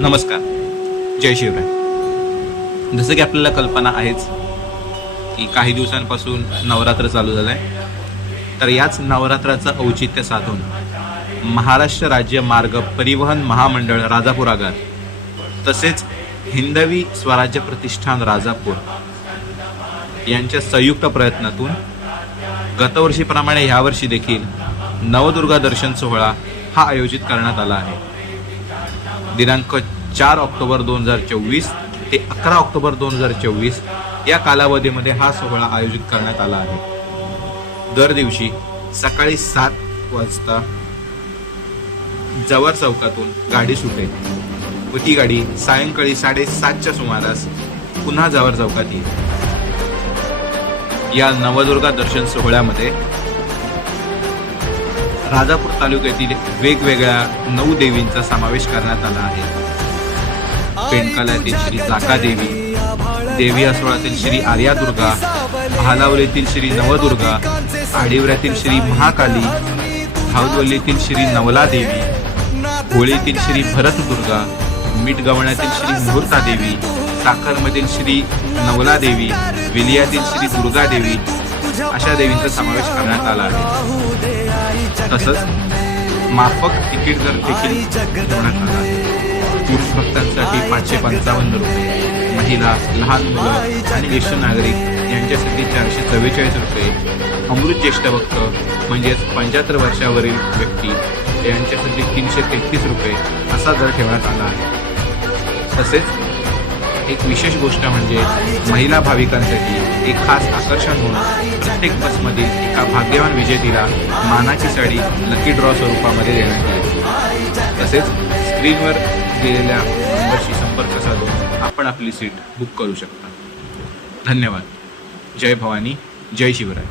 नमस्कार, जय शिवराय। जसं की आपल्याला कल्पना आहेच की काही दिवसांपासून नवरात्र चालू झालं आहे, तर याच नवरात्राचं औचित्य साधून महाराष्ट्र राज्य मार्ग परिवहन महामंडळ राजापूर आगार तसेच हिंदवी स्वराज्य प्रतिष्ठान राजापूर यांच्या संयुक्त प्रयत्नातून गतवर्षीप्रमाणे यावर्षी देखील नवदुर्गा दर्शन सोहळा हा आयोजित करण्यात आला आहे। दिनांक 4 ऑक्टोबर 2024 ते 11 ऑक्टोबर 2024 या कालावधीमध्ये हा सोहळा आयोजित करण्यात आला आहे। दर दिवशी सकाळी 7 वाजता जव्हार चौकातून गाडी सुटेल व ती गाडी सायंकाळी 7:30च्या सुमारास पुन्हा जव्हार चौकात येईल। या नवदुर्गा दर्शन सोहळ्यामध्ये राजापूर तालुक्यातील वेगवेगळ्या 9 देवींचा समावेश करण्यात आला आहे। पेंडकाल्यातील श्री जाका देवी, देवी असोळातील श्री आर्यादुर्गा, भालावलीतील श्री नवदुर्गा, आडिवऱ्यातील श्री महाकाली, भाववलीतील श्री नवला देवी, होळीतील श्री भरतदुर्गा, मीठगवण्यातील श्री मुहूर्ता देवी, साखरमधील श्री नवला देवी, विलियातील श्री दुर्गा देवी अशा देवींचा समावेश करण्यात आला आहे। तसंच माफक तिकीट दर देखील ठेवण्यात आला आहे। पुरुष भक्तांसाठी 555 रुपये, महिला, लहान मुलं आणि ज्येष्ठ नागरिक यांच्यासाठी 444 रुपये, अमृत ज्येष्ठ भक्त म्हणजेच 75 वर्षावरील व्यक्ती यांच्यासाठी 333 रुपये असा दर ठेवण्यात आला आहे। तसेच एक विशेष गोष्ट म्हणजे महिला भाविकांसाठी एक खास आकर्षण म्हणून प्रत्येक बसमधील एका भाग्यवान विजेतीला मानाची साडी लकी ड्रॉ स्वरूपामध्ये देण्यात येईल। तसेच स्क्रीनवर दिलेल्या नंबरशी संपर्क साधून आपण आपली सीट बुक करू शकता। धन्यवाद। जय भवानी, जय शिवराय।